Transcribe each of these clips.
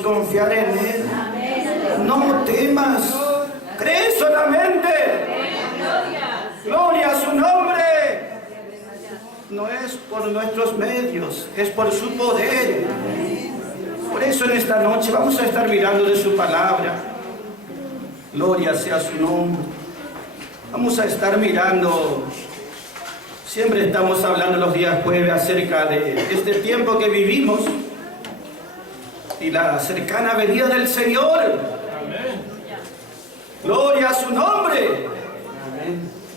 confiar en Él. No temas, cree solamente. Gloria a su nombre. No es por nuestros medios, es por su poder. Por eso en esta noche vamos a estar mirando de su palabra. Gloria sea su nombre. Vamos a estar mirando, siempre estamos hablando los días jueves acerca de este tiempo que vivimos y la cercana venida del Señor. Gloria a su nombre.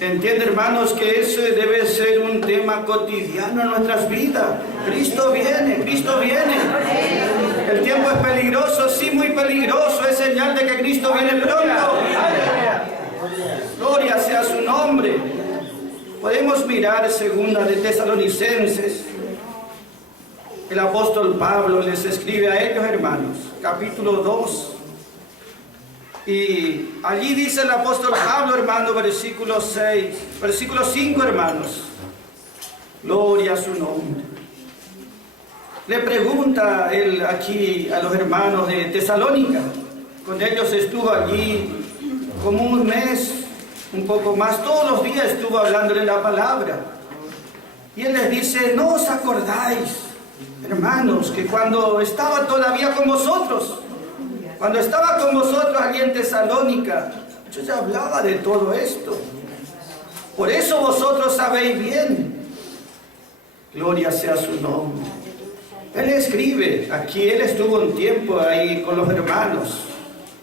Entiende, hermanos, que ese debe ser un tema cotidiano en nuestras vidas. Cristo viene, Cristo viene. El tiempo es peligroso, sí, muy peligroso. Es señal de que Cristo viene pronto. Gloria sea su nombre. Podemos mirar segunda de Tesalonicenses. El apóstol Pablo les escribe a ellos, hermanos, capítulo 2. Y allí dice el apóstol Pablo, hermano, versículo 5, hermanos. Gloria a su nombre. Le pregunta él aquí a los hermanos de Tesalónica. Con ellos estuvo allí como un mes, un poco más. Todos los días estuvo hablándole la palabra. Y él les dice, ¿no os acordáis, hermanos, que cuando estaba todavía con vosotros, cuando estaba con vosotros allí en Tesalónica, yo ya hablaba de todo esto? Por eso vosotros sabéis bien. Gloria sea su nombre. Él escribe, aquí él estuvo un tiempo ahí con los hermanos.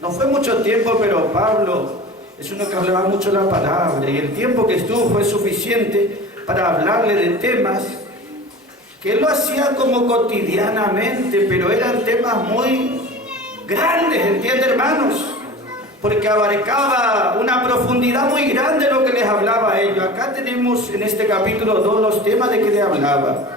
No fue mucho tiempo, pero Pablo es uno que hablaba mucho la palabra. Y el tiempo que estuvo fue suficiente para hablarle de temas que él lo hacía como cotidianamente, pero eran temas muy grandes, ¿entiende, hermanos? Porque abarcaba una profundidad muy grande lo que les hablaba a ellos. Acá tenemos en este capítulo 2 los temas de que le hablaba.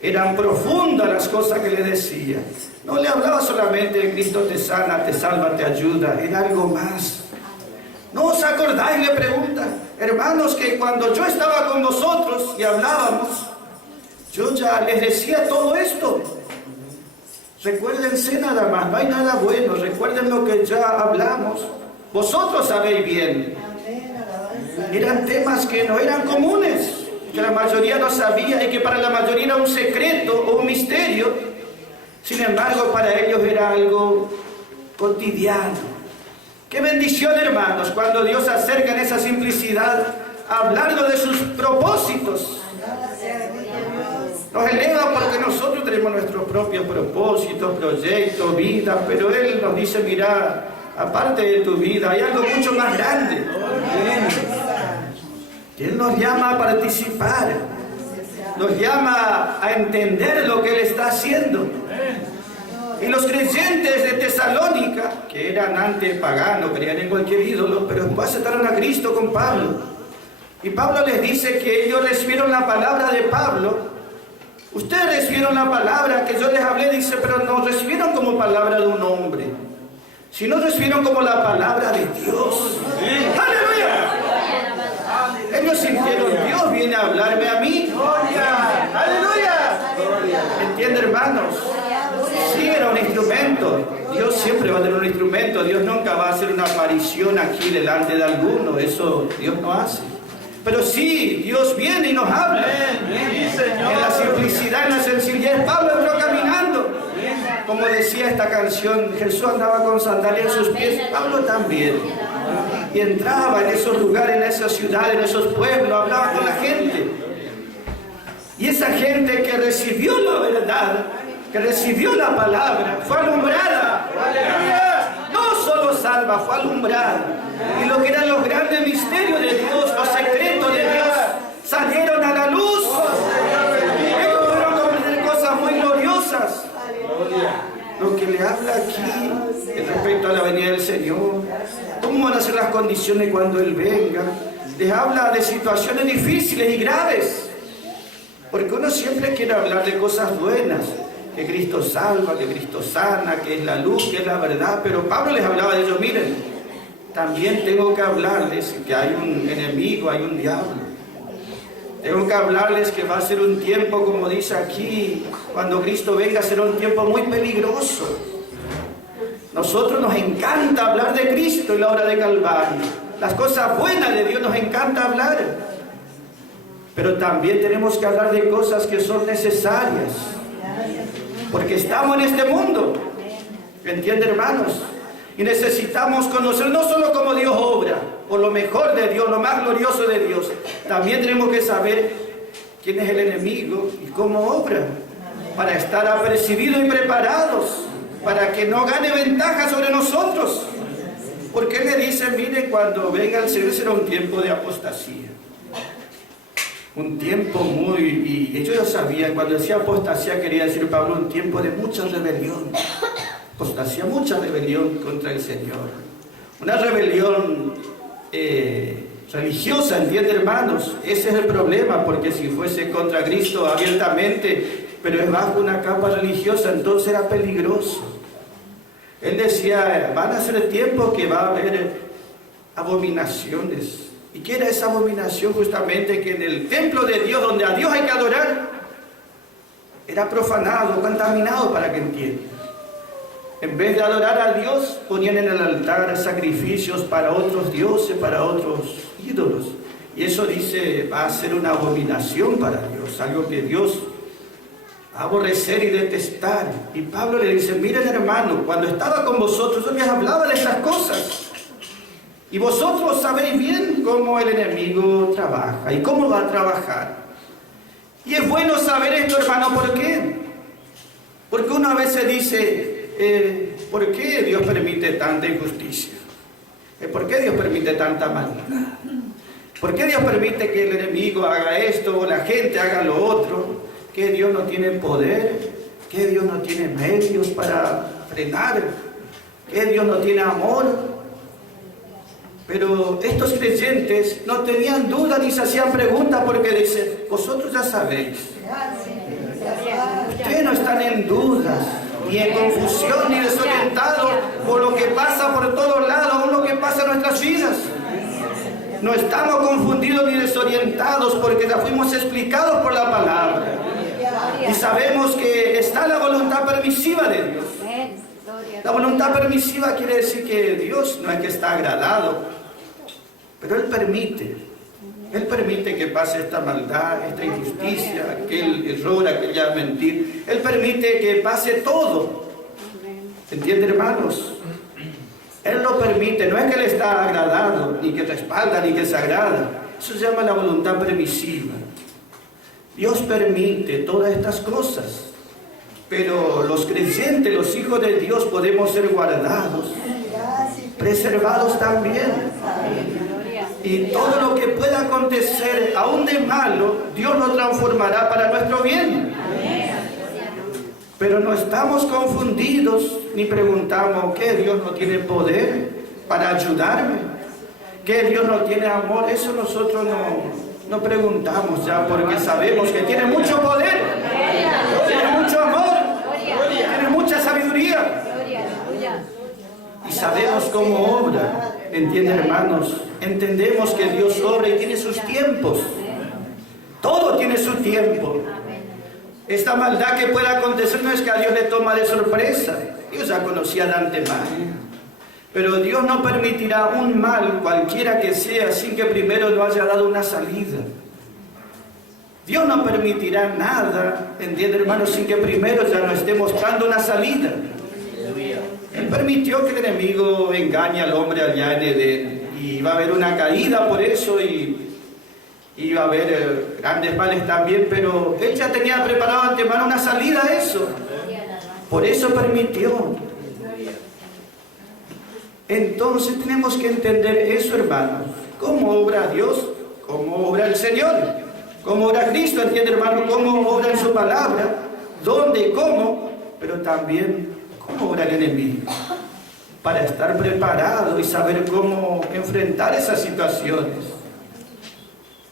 Eran profundas las cosas que le decía. No le hablaba solamente de Cristo te sana, te salva, te ayuda. Era algo más. ¿No os acordáis? Le pregunta. Hermanos, que cuando yo estaba con vosotros y hablábamos, yo ya les decía todo esto. Recuérdense nada más, no hay nada bueno. Recuerden lo que ya hablamos. Vosotros sabéis bien. Eran temas que no eran comunes, que la mayoría no sabía y que para la mayoría era un secreto o un misterio. Sin embargo, para ellos era algo cotidiano. Qué bendición, hermanos, cuando Dios se acerca en esa simplicidad, hablando de sus propósitos. Nos eleva porque nosotros tenemos nuestros propios propósitos, proyectos, vida, pero Él nos dice, mira, aparte de tu vida, hay algo mucho más grande. Él nos llama a participar, nos llama a entender lo que Él está haciendo. Y los creyentes de Tesalónica, que eran antes paganos, creían en cualquier ídolo, pero después aceptaron a Cristo con Pablo. Y Pablo les dice que ellos recibieron la palabra de Pablo. Ustedes recibieron la palabra que yo les hablé, dice, pero no recibieron como palabra de un hombre, sino recibieron como la palabra de Dios. ¡Aleluya! Ellos sintieron, Dios viene a hablarme a mí. ¡Aleluya! ¿Entiende, hermanos? Sí, era un instrumento. Dios siempre va a tener un instrumento. Dios nunca va a hacer una aparición aquí delante de alguno. Eso Dios no hace. Pero sí, Dios viene y nos habla. En la simplicidad, en la sencillez. Pablo entró caminando. Como decía esta canción, Jesús andaba con sandalias en sus pies. Pablo también. Y entraba en esos lugares, en esas ciudades, en esos pueblos, hablaba con la gente. Y esa gente que recibió la verdad, que recibió la palabra, fue alumbrada. No solo salva, fue alumbrada. Y lo que eran los grandes misterios de Dios, los secretos de Dios, salieron a la luz. Ellos pudieron comprender cosas muy gloriosas. Lo que le habla aquí respecto a la venida del Señor, cómo van a ser las condiciones cuando Él venga, les habla de situaciones difíciles y graves. Porque uno siempre quiere hablar de cosas buenas, que Cristo salva, que Cristo sana, que es la luz, que es la verdad. Pero Pablo les hablaba de ellos, miren, también tengo que hablarles que hay un enemigo, hay un diablo. Tengo que hablarles que va a ser un tiempo, como dice aquí, cuando Cristo venga, será un tiempo muy peligroso. Nosotros nos encanta hablar de Cristo y la obra de Calvario. Las cosas buenas de Dios nos encanta hablar. Pero también tenemos que hablar de cosas que son necesarias. Porque estamos en este mundo. ¿Entienden, hermanos? Y necesitamos conocer no solo cómo Dios obra, o lo mejor de Dios, lo más glorioso de Dios. También tenemos que saber quién es el enemigo y cómo obra. Para estar apercibidos y preparados. Para que no gane ventaja sobre nosotros. Porque Él le dice, mire, cuando venga el Señor será un tiempo de apostasía. Un tiempo y ellos ya sabían, cuando decía apostasía quería decir Pablo, un tiempo de mucha rebelión. Apostasía, mucha rebelión contra el Señor. Una rebelión religiosa, ¿entiende, hermanos? Ese es el problema, porque si fuese contra Cristo abiertamente, pero es bajo una capa religiosa, entonces era peligroso. Él decía, van a ser tiempos que va a haber abominaciones. ¿Y qué era esa abominación? Justamente que en el templo de Dios, donde a Dios hay que adorar, era profanado, contaminado, para que entiendan. En vez de adorar a Dios, ponían en el altar sacrificios para otros dioses, para otros ídolos. Y eso dice, va a ser una abominación para Dios, algo que Dios va a aborrecer y detestar. Y Pablo le dice, miren, hermano, cuando estaba con vosotros, yo les hablaba de estas cosas. Y vosotros sabéis bien cómo el enemigo trabaja y cómo va a trabajar. Y es bueno saber esto, hermano, ¿por qué? Porque uno a veces dice, ¿por qué Dios permite tanta injusticia? ¿Por qué Dios permite tanta maldad? ¿Por qué Dios permite que el enemigo haga esto o la gente haga lo otro? ¿Que Dios no tiene poder? ¿Que Dios no tiene medios para frenar? ¿Que Dios no tiene amor? Pero estos creyentes no tenían duda ni se hacían preguntas porque dicen, vosotros ya sabéis. Ustedes no están en dudas, ni en confusión, ni desorientados por lo que pasa por todos lados, por lo que pasa en nuestras vidas. No estamos confundidos ni desorientados porque ya fuimos explicados por la palabra. Y sabemos que está la voluntad permisiva de Dios. La voluntad permisiva quiere decir que Dios no es que está agradado, pero Él permite que pase esta maldad, esta injusticia, aquel error, aquella mentira. Él permite que pase todo. ¿Entienden, hermanos? Él lo permite, no es que Él está agradado, ni que respalda, ni que se agrada. Eso se llama la voluntad permisiva. Dios permite todas estas cosas, pero los creyentes, los hijos de Dios, podemos ser guardados, preservados también. Y todo lo que pueda acontecer, aún de malo, Dios lo transformará para nuestro bien. Pero no estamos confundidos ni preguntamos ¿qué Dios no tiene poder para ayudarme? ¿Qué Dios no tiene amor? Eso nosotros no preguntamos ya, porque sabemos que tiene mucho poder, tiene mucho amor, tiene mucha sabiduría. Y sabemos cómo obra. ¿Entienden, hermanos? Entendemos que Dios obra y tiene sus tiempos. Todo tiene su tiempo. Esta maldad que pueda acontecer no es que a Dios le toma de sorpresa. Dios ya conocía de antemano. Pero Dios no permitirá un mal, cualquiera que sea, sin que primero lo haya dado una salida. Dios no permitirá nada, ¿entienden, hermanos?, sin que primero ya nos esté mostrando una salida. Él permitió que el enemigo engañe al hombre allá en Edén. Y va a haber una caída por eso y va a haber grandes males también. Pero Él ya tenía preparado de antemano una salida a eso. Por eso permitió. Entonces tenemos que entender eso, hermanos. ¿Cómo obra Dios? ¿Cómo obra el Señor? ¿Cómo obra Cristo? ¿Entiende, hermano? ¿Cómo obra en su palabra? ¿Dónde? ¿Cómo? Pero también ¿cómo obra el enemigo? Para estar preparado y saber cómo enfrentar esas situaciones.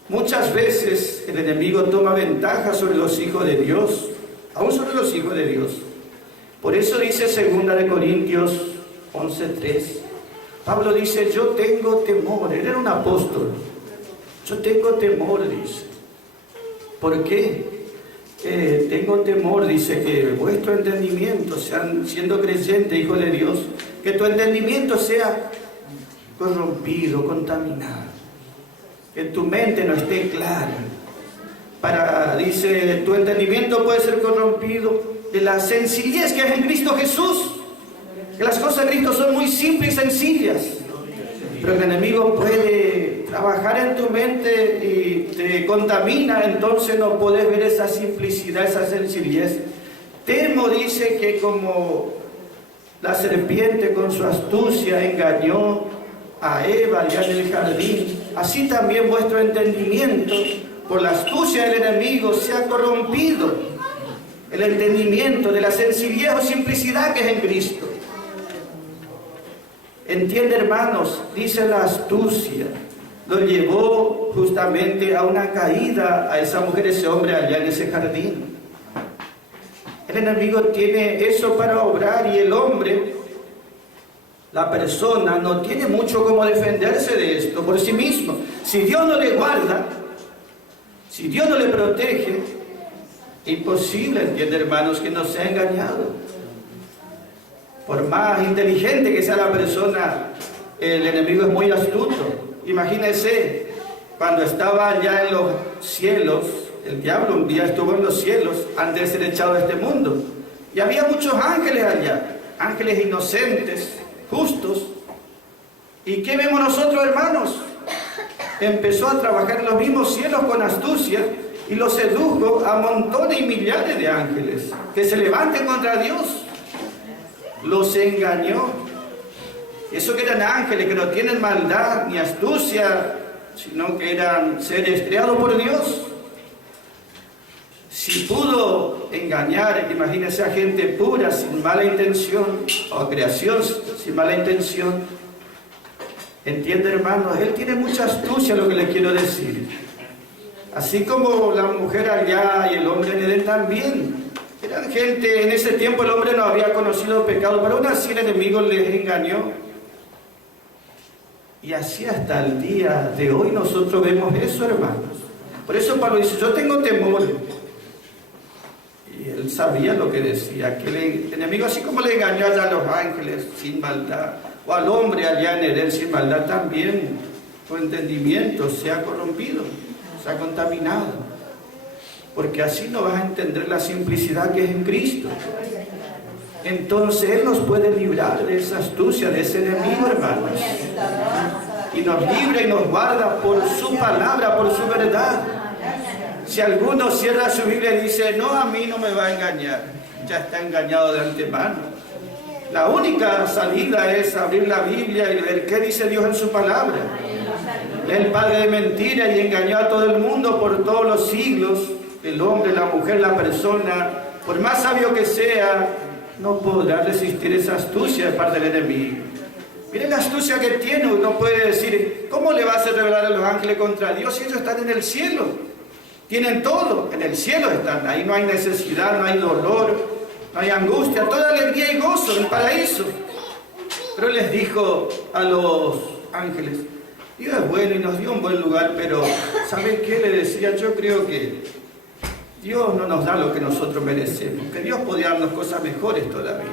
Muchas veces el enemigo toma ventaja sobre los hijos de Dios, aún sobre los hijos de Dios. Por eso dice 2 Corintios 11:3. Pablo dice, yo tengo temor. Él era un apóstol. Yo tengo temor, dice. ¿Por qué? Tengo temor, dice, que vuestro entendimiento, siendo creyente, hijo de Dios, que tu entendimiento sea corrompido, contaminado, que tu mente no esté clara. Dice, tu entendimiento puede ser corrompido de la sencillez que es en Cristo Jesús, que las cosas de Cristo son muy simples y sencillas, pero el enemigo puede trabajar en tu mente y te contamina, entonces no puedes ver esa simplicidad, esa sencillez. Temo, dice, que como la serpiente con su astucia engañó a Eva allá en el jardín, así también vuestro entendimiento por la astucia del enemigo se ha corrompido. El entendimiento de la sencillez o simplicidad que es en Cristo. Entiende, hermanos, dice, la astucia lo llevó justamente a una caída a esa mujer, ese hombre allá en ese jardín. El enemigo tiene eso para obrar y el hombre, la persona, no tiene mucho como defenderse de esto por sí mismo. Si Dios no le guarda, si Dios no le protege, imposible, entiende, hermanos, que no sea engañado. Por más inteligente que sea la persona, el enemigo es muy astuto. Imagínense, cuando estaba allá en los cielos, el diablo un día estuvo en los cielos antes de ser echado de este mundo. Y había muchos ángeles allá, ángeles inocentes, justos. ¿Y qué vemos nosotros, hermanos? Empezó a trabajar en los mismos cielos con astucia y los sedujo a montones y millares de ángeles que se levanten contra Dios. Los engañó. Eso que eran ángeles, que no tienen maldad ni astucia, sino que eran seres creados por Dios. Si pudo engañar, imagínense a gente pura, sin mala intención, o creación sin mala intención. Entiende, hermanos, él tiene mucha astucia, lo que le quiero decir. Así como la mujer allá y el hombre en Edén también. Eran gente, en ese tiempo el hombre no había conocido pecado, pero aún así el enemigo les engañó. Y así hasta el día de hoy nosotros vemos eso, hermanos. Por eso Pablo dice, yo tengo temor. Y él sabía lo que decía, que el enemigo, así como le engañó allá a los ángeles sin maldad, o al hombre allá en Edén sin maldad, también tu entendimiento se ha corrompido, se ha contaminado. Porque así no vas a entender la simplicidad que es en Cristo. Entonces Él nos puede librar de esa astucia, de ese enemigo, hermanos. Y nos libra y nos guarda por su palabra, por su verdad. Si alguno cierra su Biblia y dice, no, a mí no me va a engañar, ya está engañado de antemano. La única salida es abrir la Biblia y ver qué dice Dios en su palabra. El padre de mentira y engañó a todo el mundo por todos los siglos. El hombre, la mujer, la persona, por más sabio que sea, no podrá resistir esa astucia de parte del enemigo. Miren la astucia que tiene. Uno puede decir, ¿cómo le va a hacer rebelar a los ángeles contra Dios si ellos están en el cielo? Tienen todo, en el cielo están. Ahí no hay necesidad, no hay dolor, no hay angustia, toda alegría y gozo en el paraíso. Pero les dijo a los ángeles, Dios es bueno y nos dio un buen lugar, pero ¿saben qué? Le decía, yo creo que Dios no nos da lo que nosotros merecemos, que Dios podía darnos cosas mejores todavía.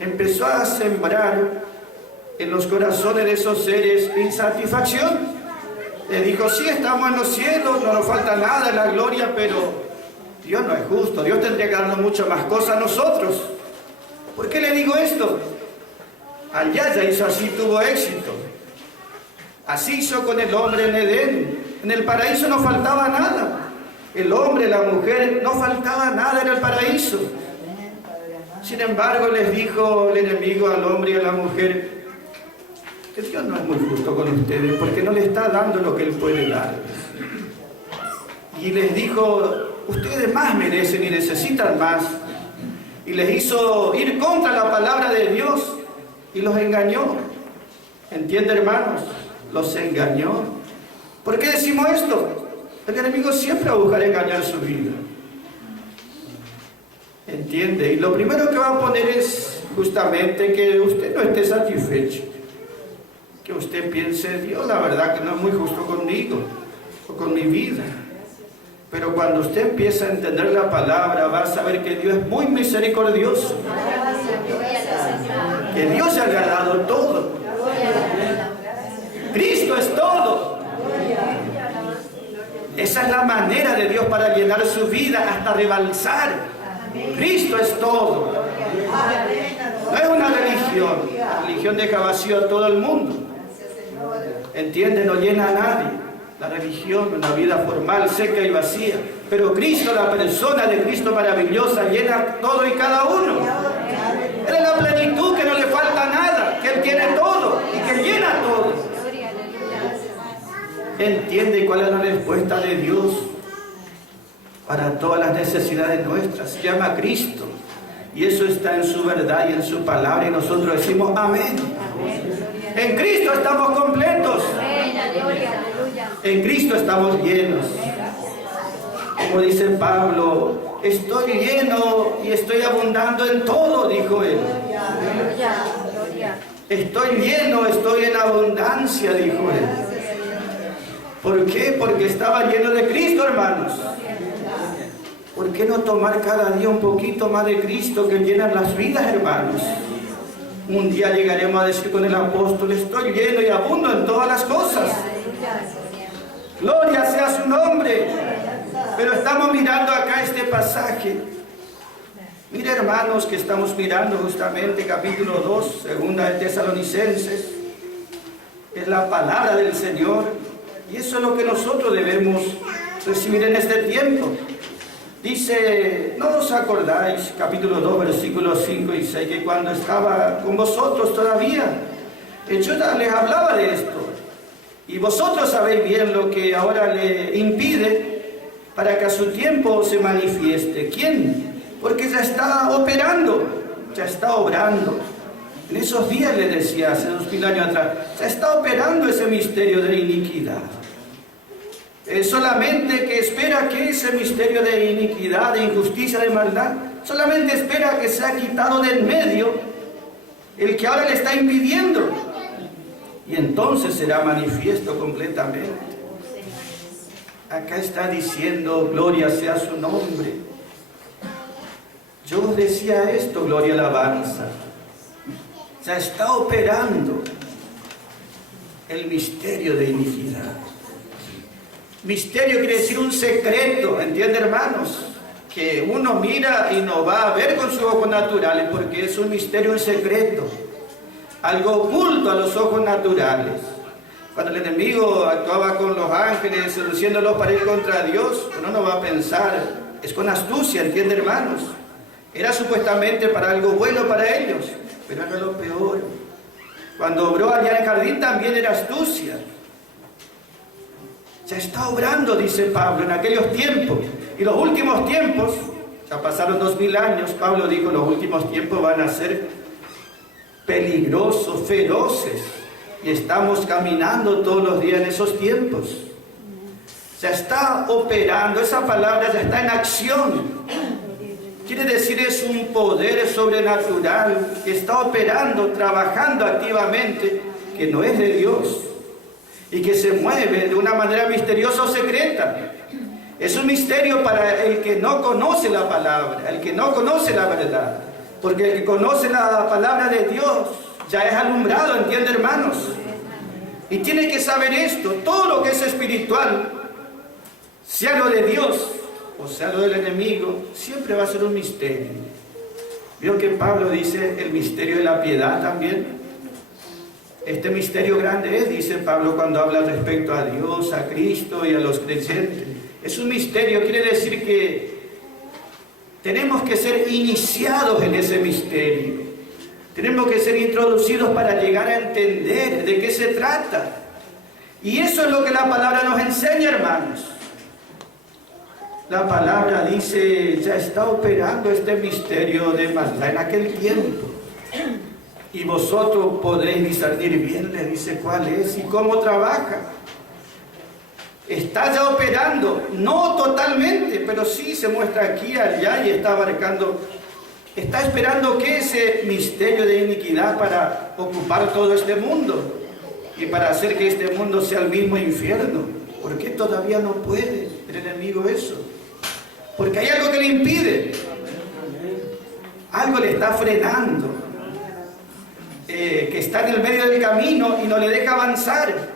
Empezó a sembrar en los corazones de esos seres insatisfacción. Les dijo, sí, estamos en los cielos, no nos falta nada en la gloria, pero Dios no es justo, Dios tendría que darnos muchas más cosas a nosotros. ¿Por qué le digo esto? Allá ya hizo así, tuvo éxito. Así hizo con el hombre en Edén. En el paraíso no faltaba nada. El hombre, la mujer, no faltaba nada en el paraíso. Sin embargo, les dijo el enemigo al hombre y a la mujer, que Dios no es muy justo con ustedes, porque no le está dando lo que Él puede dar. Y les dijo, ustedes más merecen y necesitan más. Y les hizo ir contra la palabra de Dios y los engañó. ¿Entiende, hermanos? Los engañó. ¿Por qué decimos esto? El enemigo siempre va a buscar engañar su vida. ¿Entiende? Y lo primero que va a poner es justamente que usted no esté satisfecho. Que usted piense, Dios, la verdad que no es muy justo conmigo o con mi vida. Pero cuando usted empieza a entender la palabra, va a saber que Dios es muy misericordioso. que Dios ya le ha dado todo. Cristo es todo. Esa es la manera de Dios para llenar su vida hasta rebalsar. Cristo es todo. No es una religión. La religión deja vacío a todo el mundo. ¿Entiende? No llena a nadie. La religión, una vida formal, seca y vacía. Pero Cristo, la persona de Cristo maravillosa, llena todo y cada uno. Él es la plenitud, que no le falta nada, que Él tiene todo y que llena todo. ¿Entiende cuál es la respuesta de Dios para todas las necesidades nuestras? Se llama Cristo. Y eso está en su verdad y en su palabra. Y nosotros decimos amén. En Cristo estamos completos. En Cristo estamos llenos. Como dice Pablo, estoy lleno y estoy abundando en todo, dijo él. Estoy lleno, estoy en abundancia, dijo él. ¿Por qué? Porque estaba lleno de Cristo, hermanos. ¿Por qué no tomar cada día un poquito más de Cristo que llena las vidas, hermanos? Un día llegaremos a decir con el apóstol, estoy lleno y abundo en todas las cosas. Gloria sea su nombre. Pero estamos mirando acá este pasaje. Mire, hermanos, que estamos mirando justamente capítulo 2, segunda de Tesalonicenses. Es la palabra del Señor. Y eso es lo que nosotros debemos recibir en este tiempo. Dice, ¿no os acordáis, capítulo 2, versículos 5 y 6, que cuando estaba con vosotros todavía, yo les hablaba de esto? Y vosotros sabéis bien lo que ahora le impide para que a su tiempo se manifieste. ¿Quién? Porque ya está operando, ya está obrando. En esos días, le decía hace 2000 años atrás, ya está operando ese misterio de iniquidad. Solamente que espera que ese misterio de iniquidad, de injusticia, de maldad, solamente espera que sea quitado de en medio el que ahora le está impidiendo. Y entonces será manifiesto completamente. Acá está diciendo, gloria sea su nombre. Yo decía esto, gloria alabanza. Ya está operando el misterio de iniquidad. Misterio quiere decir un secreto, ¿entiende, hermanos? Que uno mira y no va a ver con sus ojos naturales, porque es un misterio, un secreto. Algo oculto a los ojos naturales. Cuando el enemigo actuaba con los ángeles, seduciéndolos para ir contra Dios, uno no va a pensar, es con astucia, ¿entiende, hermanos? Era supuestamente para algo bueno para ellos, pero era lo peor. Cuando obró allá en el jardín también era astucia. Ya está obrando, dice Pablo, en aquellos tiempos. Y los últimos tiempos, ya pasaron 2000 años, Pablo dijo, los últimos tiempos van a ser peligrosos, feroces. Y estamos caminando todos los días en esos tiempos. Ya está operando, esa palabra ya está en acción. Quiere decir, es un poder sobrenatural que está operando, trabajando activamente, que no es de Dios. Y que se mueve de una manera misteriosa o secreta. Es un misterio para el que no conoce la palabra, el que no conoce la verdad. Porque el que conoce la palabra de Dios ya es alumbrado, ¿entiende, hermanos? Y tiene que saber esto, todo lo que es espiritual, sea lo de Dios o sea lo del enemigo, siempre va a ser un misterio. ¿Vio que Pablo dice el misterio de la piedad también? Este misterio grande es, dice Pablo, cuando habla respecto a Dios, a Cristo y a los creyentes. Es un misterio, quiere decir que tenemos que ser iniciados en ese misterio. Tenemos que ser introducidos para llegar a entender de qué se trata. Y eso es lo que la palabra nos enseña, hermanos. La palabra dice, ya está operando este misterio de maldad en aquel tiempo. Y vosotros podréis discernir bien, le dice cuál es y cómo trabaja. Está ya operando, no totalmente, pero sí se muestra aquí, allá y está abarcando. Está esperando que ese misterio de iniquidad para ocupar todo este mundo y para hacer que este mundo sea el mismo infierno. ¿Por qué todavía no puede el enemigo eso? Porque hay algo que le impide. Algo le está frenando. que está en el medio del camino y no le deja avanzar.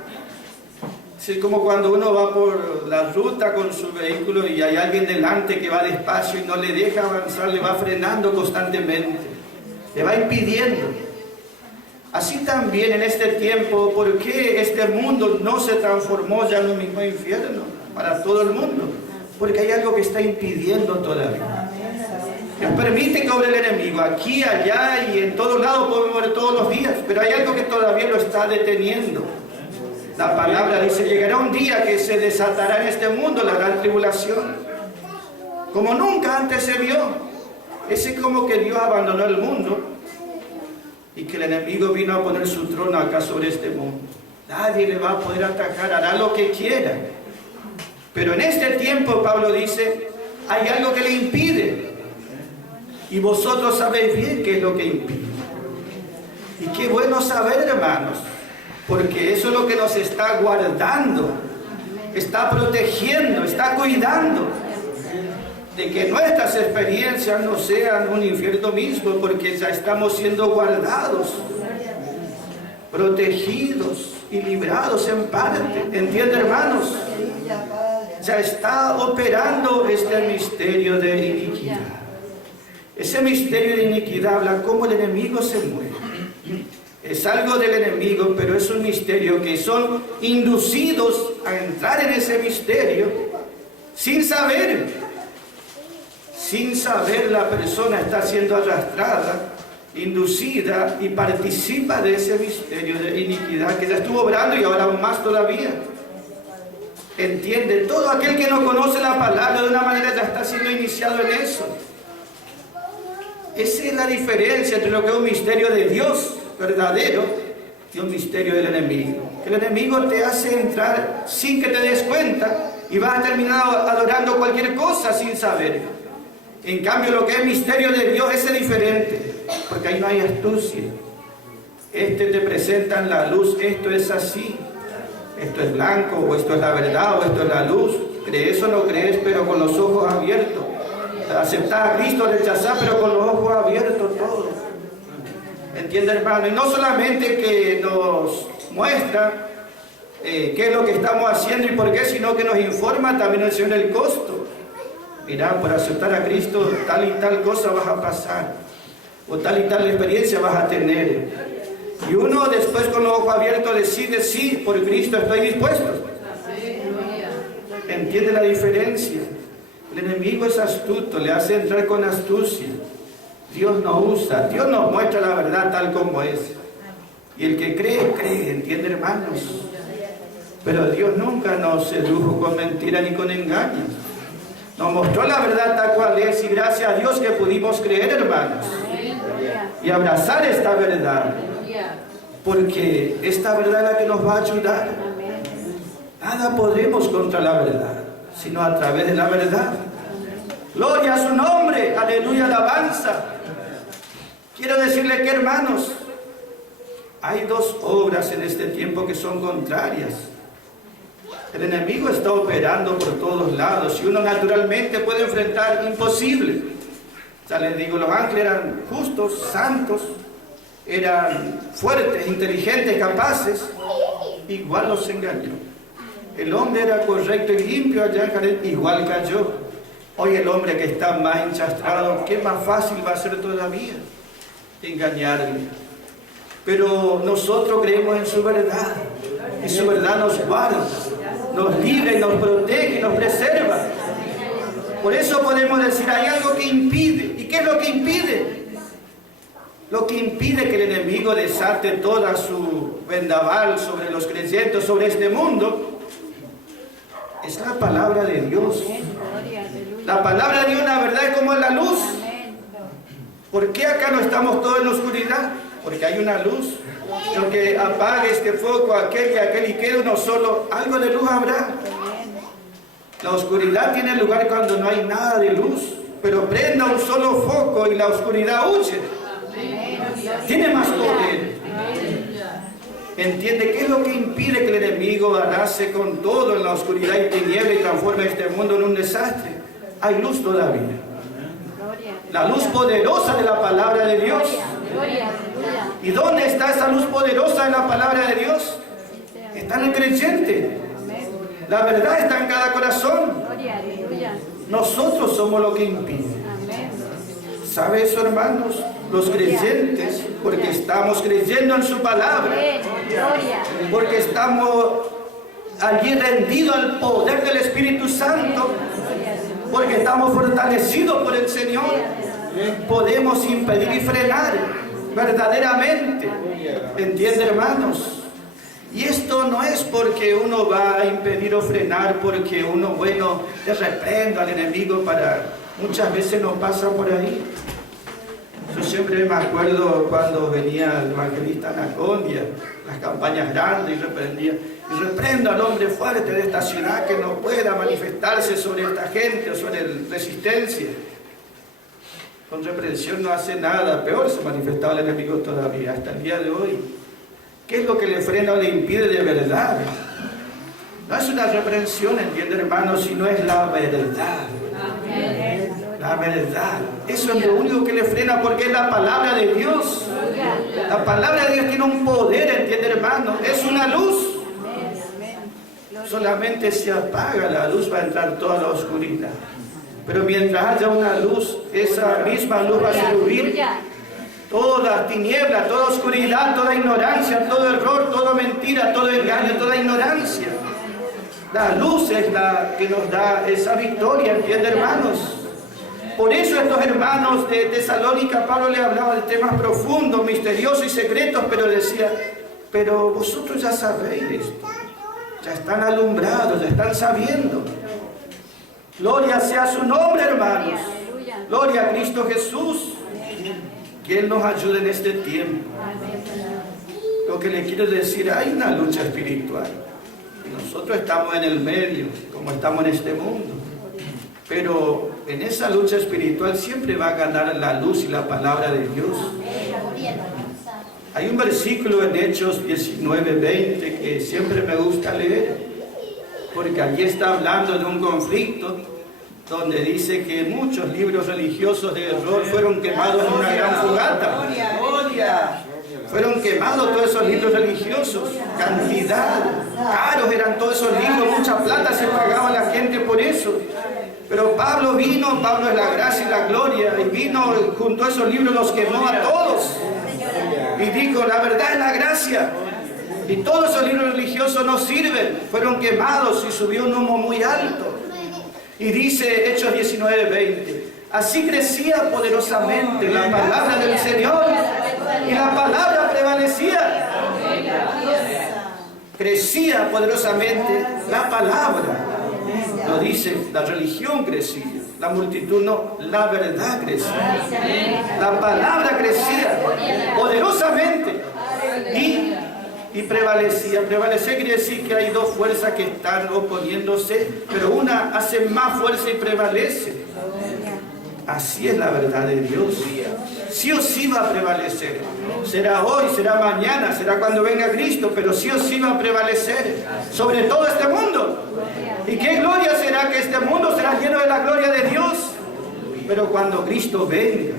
Es como cuando uno va por la ruta con su vehículo y hay alguien delante que va despacio y no le deja avanzar, le va frenando constantemente, le va impidiendo. Así también en este tiempo, ¿por qué este mundo no se transformó ya en un mismo infierno para todo el mundo? Porque hay algo que está impidiendo todavía. Nos permite que obre el enemigo aquí, allá y en todos lados, podemos ver todos los días, pero hay algo que todavía lo está deteniendo. La palabra dice, llegará un día que se desatará en este mundo la gran tribulación, como nunca antes se vio. Es como que Dios abandonó el mundo y que el enemigo vino a poner su trono acá sobre este mundo. Nadie le va a poder atacar, hará lo que quiera. Pero en este tiempo, Pablo dice, hay algo que le impide. Y vosotros sabéis bien qué es lo que impide. Y qué bueno saber, hermanos, porque eso es lo que nos está guardando, está protegiendo, está cuidando de que nuestras experiencias no sean un infierno mismo, porque ya estamos siendo guardados, protegidos y librados en parte. ¿Entienden, hermanos? Ya está operando este misterio de iniquidad. Ese misterio de iniquidad habla cómo el enemigo se mueve. Es algo del enemigo, pero es un misterio que son inducidos a entrar en ese misterio sin saber. Sin saber, la persona está siendo arrastrada, inducida y participa de ese misterio de iniquidad que ya estuvo obrando y ahora más todavía. Entiende, todo aquel que no conoce la palabra de una manera ya está siendo iniciado en eso. Esa es la diferencia entre lo que es un misterio de Dios verdadero y un misterio del enemigo. El enemigo te hace entrar sin que te des cuenta y vas a terminar adorando cualquier cosa sin saber. En cambio, lo que es misterio de Dios es diferente, porque ahí no hay astucia. Te presenta en la luz, esto es así, esto es blanco, o esto es la verdad, o esto es la luz. Crees o no crees, pero con los ojos abiertos. Aceptar a Cristo, rechazar, pero con los ojos abiertos todo. ¿Entiende, hermano? Y no solamente que nos muestra qué es lo que estamos haciendo y por qué, sino que nos informa también el Señor el costo. Mirá, por aceptar a Cristo tal y tal cosa vas a pasar, o tal y tal experiencia vas a tener. Y uno después con los ojos abiertos decide, sí, por Cristo estoy dispuesto. ¿Entiende la diferencia? El enemigo es astuto, le hace entrar con astucia. Dios no usa, Dios nos muestra la verdad tal como es. Y el que cree, cree, ¿entiende, hermanos? Pero Dios nunca nos sedujo con mentira ni con engaños. Nos mostró la verdad tal cual es y gracias a Dios que pudimos creer, hermanos. Y abrazar esta verdad. Porque esta verdad es la que nos va a ayudar. Nada podremos contra la verdad, sino a través de la verdad. Gloria a su nombre, aleluya, alabanza. Quiero decirle que, hermanos, hay dos obras en este tiempo que son contrarias. El enemigo está operando por todos lados y uno naturalmente puede enfrentar imposible. Ya les digo, los ángeles eran justos, santos, eran fuertes, inteligentes, capaces, igual los engañó. El hombre era correcto y limpio allá en Jared, igual cayó. Hoy el hombre que está más enchastrado, ¿qué más fácil va a ser todavía? Engañarle. Pero nosotros creemos en su verdad, y su verdad nos guarda, nos libra y nos protege y nos preserva. Por eso podemos decir, hay algo que impide. ¿Y qué es lo que impide? Lo que impide que el enemigo desate toda su vendaval sobre los creyentes, sobre este mundo, es la palabra de Dios. La palabra de Dios, la verdad, es como la luz. ¿Por qué acá no estamos todos en la oscuridad? Porque hay una luz. Aunque apague este foco, aquel y quede uno solo, algo de luz habrá. La oscuridad tiene lugar cuando no hay nada de luz, pero prenda un solo foco y la oscuridad huye. Tiene más poder. ¿Entiende qué es lo que impide que el enemigo arrase con todo en la oscuridad y tiniebla y transforme este mundo en un desastre? Hay luz todavía. La luz poderosa de la palabra de Dios. ¿Y dónde está esa luz poderosa en la palabra de Dios? Está en el creyente. La verdad está en cada corazón. Nosotros somos lo que impide. ¿Sabe eso, hermanos? Los creyentes, porque estamos creyendo en su palabra, porque estamos allí rendidos al poder del Espíritu Santo, porque estamos fortalecidos por el Señor, podemos impedir y frenar verdaderamente. ¿Entiende, hermanos? Y esto no es porque uno va a impedir o frenar, porque uno, bueno, le reprenda al enemigo para... Muchas veces nos pasa por ahí. Yo siempre me acuerdo cuando venía el evangelista Anacondia, las campañas grandes, y reprendía. Y reprendo al hombre fuerte de esta ciudad que no pueda manifestarse sobre esta gente o sobre resistencia. Con reprensión no hace nada, peor se manifestaba el enemigo todavía, hasta el día de hoy. ¿Qué es lo que le frena o le impide de verdad? No es una reprensión, entiende, hermano, sino es la verdad. La verdad. Eso es lo único que le frena, porque es la palabra de Dios. La palabra de Dios tiene un poder, entiende, hermano. Es una luz. Solamente se apaga la luz, va a entrar toda la oscuridad. Pero mientras haya una luz, esa misma luz va a hacer huir toda tiniebla, toda oscuridad, toda ignorancia, todo error, toda mentira, todo engaño, toda ignorancia. La luz es la que nos da esa victoria, ¿entiende, hermanos? Por eso estos hermanos de Tesalónica, Pablo le hablaba de temas profundos, misteriosos y secretos, pero decía, pero vosotros ya sabéis esto, ya están alumbrados, ya están sabiendo. Gloria sea su nombre, hermanos. Gloria a Cristo Jesús. Que Él nos ayude en este tiempo. Lo que le quiero decir, hay una lucha espiritual. Y nosotros estamos en el medio, como estamos en este mundo. Pero en esa lucha espiritual siempre va a ganar la luz y la palabra de Dios. Hay un versículo en Hechos 19:20 que siempre me gusta leer, porque allí está hablando de un conflicto donde dice que muchos libros religiosos de error fueron quemados en una gran fogata. Fueron quemados todos esos libros religiosos, cantidad, caros eran todos esos libros, mucha plata se pagaba a la gente por eso. Pero Pablo vino, Pablo es la gracia y la gloria, y vino junto a esos libros, los quemó a todos. Y dijo, la verdad es la gracia. Y todos esos libros religiosos no sirven, fueron quemados y subió un humo muy alto. Y dice Hechos 19:20, así crecía poderosamente la palabra del Señor y la palabra prevalecía. Crecía poderosamente la palabra. No dice, la religión crecía, la multitud no, la verdad crecía. La palabra crecía poderosamente y prevalecía. Prevalecer quiere decir que hay dos fuerzas que están oponiéndose, pero una hace más fuerza y prevalece. Así es la verdad de Dios. Sí o sí va a prevalecer. Será hoy, será mañana, será cuando venga Cristo, pero sí o sí va a prevalecer sobre todo este mundo. ¿Y qué gloria será? Que este mundo será lleno de la gloria de Dios. Pero cuando Cristo venga,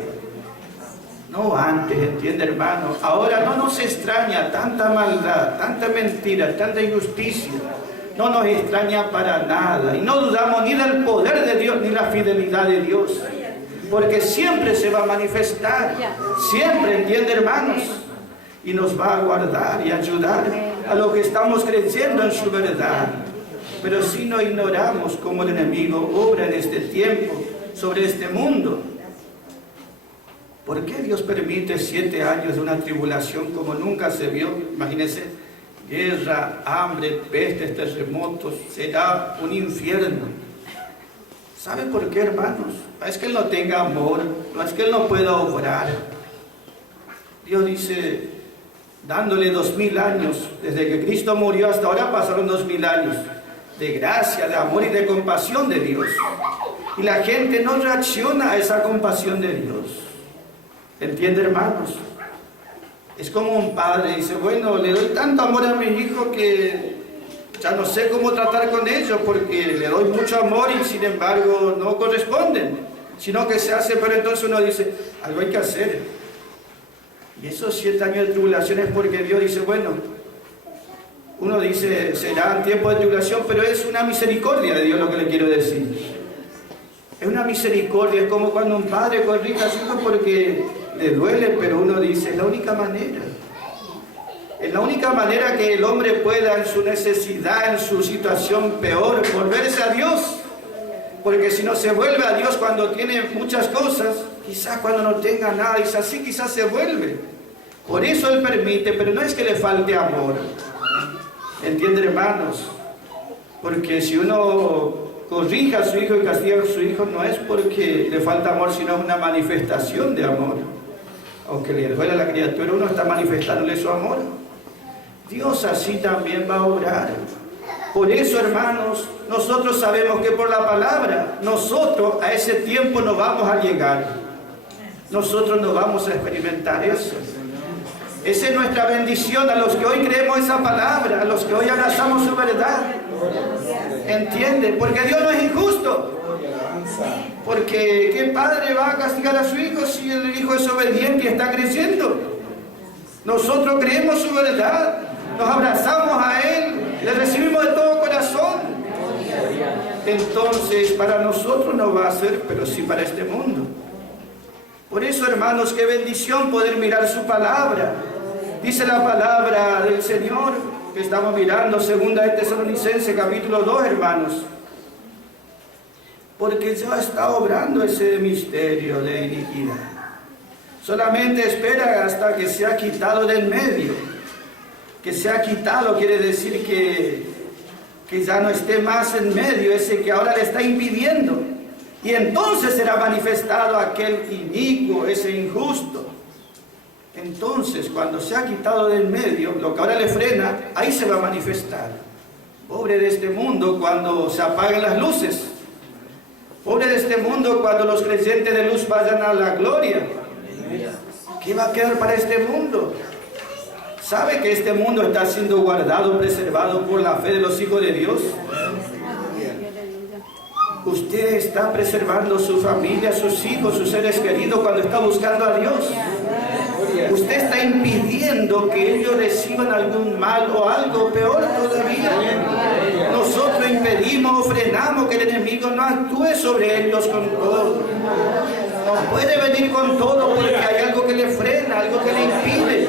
no antes, entiende, hermano. Ahora no nos extraña tanta maldad, tanta mentira, tanta injusticia. No nos extraña para nada. Y no dudamos ni del poder de Dios, ni la fidelidad de Dios. Porque siempre se va a manifestar. Siempre, entiende, hermanos. Y nos va a guardar y ayudar a lo que estamos creyendo en su verdad. Pero si no ignoramos cómo el enemigo obra en este tiempo, sobre este mundo. ¿Por qué Dios permite 7 años de una tribulación como nunca se vio? Imagínense, guerra, hambre, pestes, terremotos, será un infierno. ¿Sabe por qué, hermanos? No es que Él no tenga amor, no es que Él no pueda obrar. Dios dice, dándole 2000 años, desde que Cristo murió hasta ahora pasaron 2000 años de gracia, de amor y de compasión de Dios. Y la gente no reacciona a esa compasión de Dios. ¿Entiende, hermanos? Es como un padre dice, bueno, le doy tanto amor a mis hijos que ya no sé cómo tratar con ellos porque le doy mucho amor y sin embargo no corresponden, sino que se hace, pero entonces uno dice, algo hay que hacer. Y esos 7 años de tribulación es porque Dios dice, bueno, uno dice, será tiempo de tribulación, pero es una misericordia de Dios lo que le quiero decir. Es una misericordia, es como cuando un padre corrige a su hijo porque le duele, pero uno dice, es la única manera. Es la única manera que el hombre pueda en su necesidad, en su situación peor, volverse a Dios. Porque si no se vuelve a Dios cuando tiene muchas cosas, quizás cuando no tenga nada, quizás sí, quizás se vuelve. Por eso Él permite, pero no es que le falte amor. ¿Entienden, hermanos? Porque si uno corrige a su hijo y castiga a su hijo, no es porque le falta amor, sino es una manifestación de amor. Aunque le duele a la criatura, uno está manifestándole su amor. Dios así también va a obrar. Por eso, hermanos, nosotros sabemos que por la palabra, nosotros a ese tiempo no vamos a llegar. Nosotros no vamos a experimentar eso. Esa es nuestra bendición a los que hoy creemos esa palabra, a los que hoy abrazamos su verdad. ¿Entiende? Porque Dios no es injusto. Porque ¿qué padre va a castigar a su hijo si el hijo es obediente y está creciendo? Nosotros creemos su verdad, nos abrazamos a Él, le recibimos de todo corazón. Entonces, para nosotros no va a ser, pero sí para este mundo. Por eso, hermanos, qué bendición poder mirar su palabra. Dice la palabra del Señor, que estamos mirando, 2 de Tesalonicenses, capítulo 2, hermanos. Porque ya está obrando ese misterio de iniquidad. Solamente espera hasta que sea quitado del medio. Que sea quitado quiere decir que ya no esté más en medio, ese que ahora le está impidiendo. Y entonces será manifestado aquel inicuo, ese injusto. Entonces, cuando sea quitado del medio, lo que ahora le frena, ahí se va a manifestar. Pobre de este mundo cuando se apaguen las luces. Pobre de este mundo cuando los creyentes de luz vayan a la gloria. ¿Qué va a quedar para este mundo? ¿Sabe que este mundo está siendo guardado, preservado por la fe de los hijos de Dios? Usted está preservando su familia, sus hijos, sus seres queridos cuando está buscando a Dios. Usted está impidiendo que ellos reciban algún mal o algo peor todavía. Nosotros impedimos o frenamos que el enemigo no actúe sobre ellos con todo. No puede venir con todo porque hay algo que le frena, algo que le impide.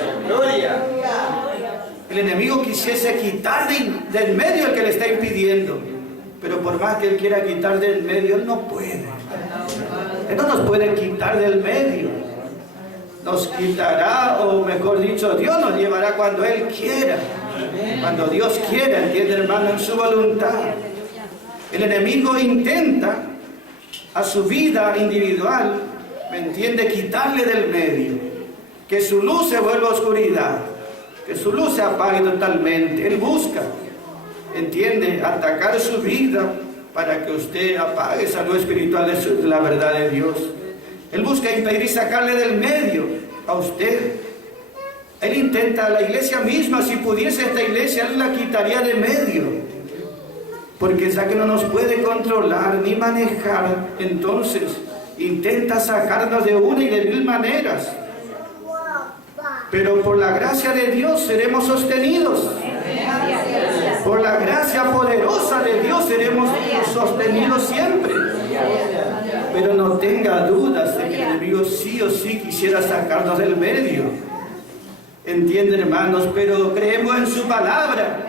El enemigo quisiese quitar del medio el que le está impidiendo. Pero por más que él quiera quitar del medio, él no puede. Él no nos puede quitar del medio. Nos quitará, o mejor dicho, Dios nos llevará cuando Él quiera. Cuando Dios quiera, entiende, hermano, en su voluntad. El enemigo intenta a su vida individual, ¿me entiende?, quitarle del medio. Que su luz se vuelva oscuridad. Que su luz se apague totalmente. Él busca, entiende, atacar su vida para que usted apague esa luz espiritual de la verdad de Dios. Él busca impedir y sacarle del medio a usted. Él intenta a la iglesia misma, si pudiese esta iglesia, Él la quitaría de medio. Porque ya que no nos puede controlar ni manejar, entonces intenta sacarnos de una y de mil maneras. Pero por la gracia de Dios seremos sostenidos. Por la gracia poderosa de Dios seremos sostenidos siempre. Pero no tenga dudas de que el enemigo sí o sí quisiera sacarnos del medio. ¿Entienden, hermanos? Pero creemos en su palabra.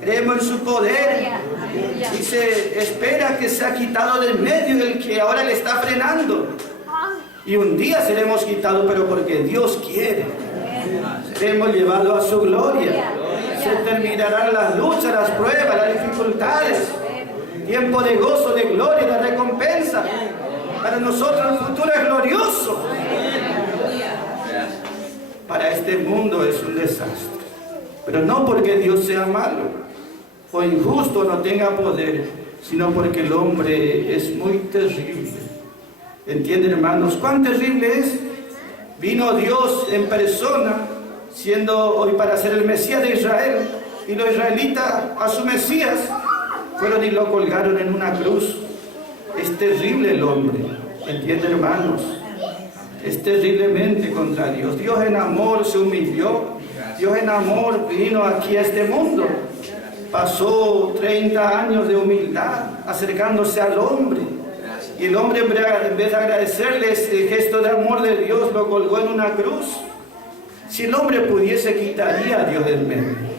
Creemos en su poder. Dice, espera que sea quitado del medio el que ahora le está frenando. Y un día seremos quitados, pero porque Dios quiere. Seremos llevados a su gloria. Se terminarán las luchas, las pruebas, las dificultades. Tiempo de gozo, de gloria, de recompensa. Para nosotros el futuro es glorioso. Para este mundo es un desastre. Pero no porque Dios sea malo o injusto, no tenga poder, sino porque el hombre es muy terrible. ¿Entienden, hermanos? ¿Cuán terrible es? Vino Dios en persona, siendo hoy para ser el Mesías de Israel, y los israelitas a su Mesías fueron y lo colgaron en una cruz. Es terrible el hombre, ¿entienden, hermanos? es terriblemente contra Dios. Dios en amor se humilló. Dios en amor vino aquí a este mundo. Pasó 30 años de humildad acercándose al hombre. Y el hombre, en vez de agradecerle este gesto de amor de Dios, lo colgó en una cruz. Si el hombre pudiese, quitaría a Dios del medio.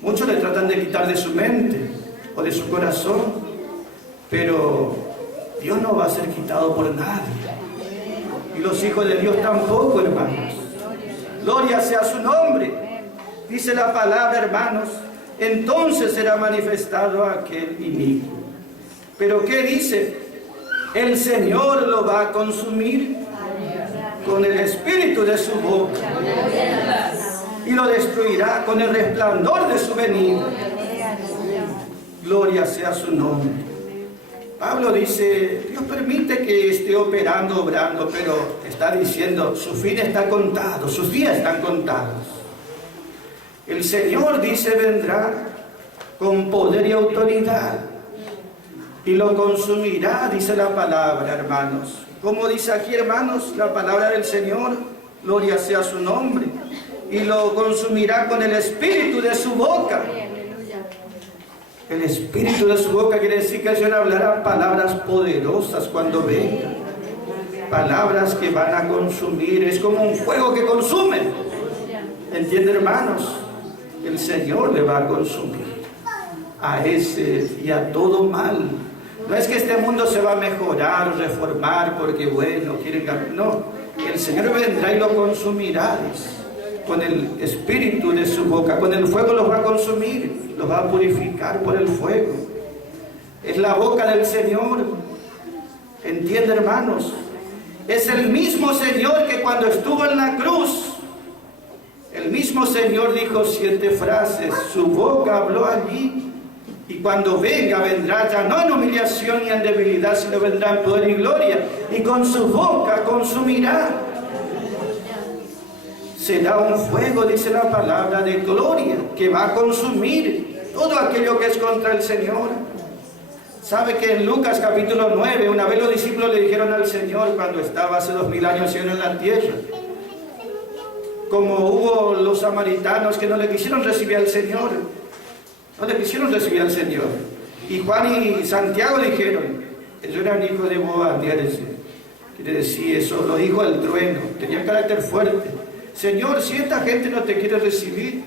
Muchos le tratan de quitar de su mente o de su corazón, pero Dios no va a ser quitado por nadie. Y los hijos de Dios tampoco, hermanos. Gloria sea su nombre. Dice la palabra, hermanos, entonces será manifestado aquel inicuo. Pero ¿qué dice? El Señor lo va a consumir con el espíritu de su boca y lo destruirá con el resplandor de su venida. Gloria sea su nombre. Pablo dice, Dios permite que esté obrando, pero está diciendo, su fin está contado, sus días están contados. El Señor, dice, vendrá con poder y autoridad y lo consumirá, dice la palabra, hermanos. Como dice aquí, hermanos, la palabra del Señor, gloria sea su nombre, y lo consumirá con el espíritu de su boca. El espíritu de su boca quiere decir que el Señor hablará palabras poderosas cuando venga. Palabras que van a consumir. Es como un fuego que consume. ¿Entiende, hermanos? El Señor le va a consumir a ese y a todo mal. No es que este mundo se va a mejorar o reformar porque, bueno, quieren cambiar. No, el Señor vendrá y lo consumirá con el espíritu de su boca. Con el fuego los va a consumir, los va a purificar por el fuego. Es la boca del Señor. ¿Entiende, hermanos? Es el mismo Señor que cuando estuvo en la cruz, el mismo Señor dijo 7 frases. Su boca habló allí. Y cuando venga, vendrá ya no en humillación ni en debilidad, sino vendrá en poder y gloria. Y con su boca consumirá. Será un fuego, dice la palabra, de gloria, que va a consumir todo aquello que es contra el Señor. ¿Sabe que en Lucas capítulo 9, una vez los discípulos le dijeron al Señor, cuando estaba hace 2000 años en la tierra, como hubo los samaritanos que no le quisieron recibir al Señor, no le quisieron recibir al Señor, y Juan y Santiago dijeron, ellos eran hijos de Boanerges, quiere decir eso, los hijos del trueno, tenían carácter fuerte. Señor, si esta gente no te quiere recibir,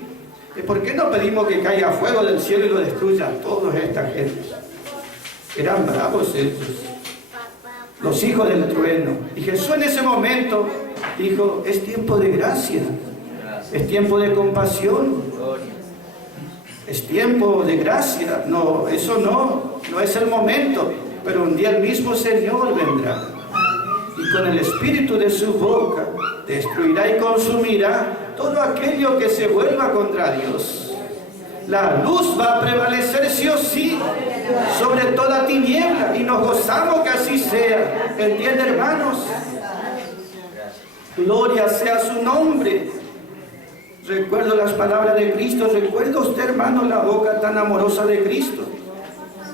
¿por qué no pedimos que caiga fuego del cielo y lo destruya a toda esta gente? Eran bravos ellos, los hijos del trueno. Y Jesús en ese momento dijo, es tiempo de gracia, es tiempo de compasión, es tiempo de gracia. No, eso no es el momento, pero un día el mismo Señor vendrá y con el espíritu de su boca destruirá y consumirá todo aquello que se vuelva contra Dios. La luz va a prevalecer sí o sí sobre toda tiniebla y nos gozamos que así sea. ¿Entiende, hermanos? Gloria sea su nombre. Recuerdo las palabras de Cristo. ¿Recuerda usted, hermano, la boca tan amorosa de Cristo?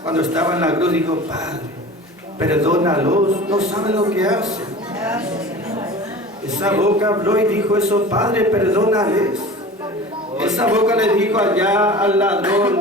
Cuando estaba en la cruz dijo, Padre, perdónalos, no saben lo que hacen. Esa boca habló y dijo eso, Padre, perdónales. Esa boca le dijo allá al ladrón,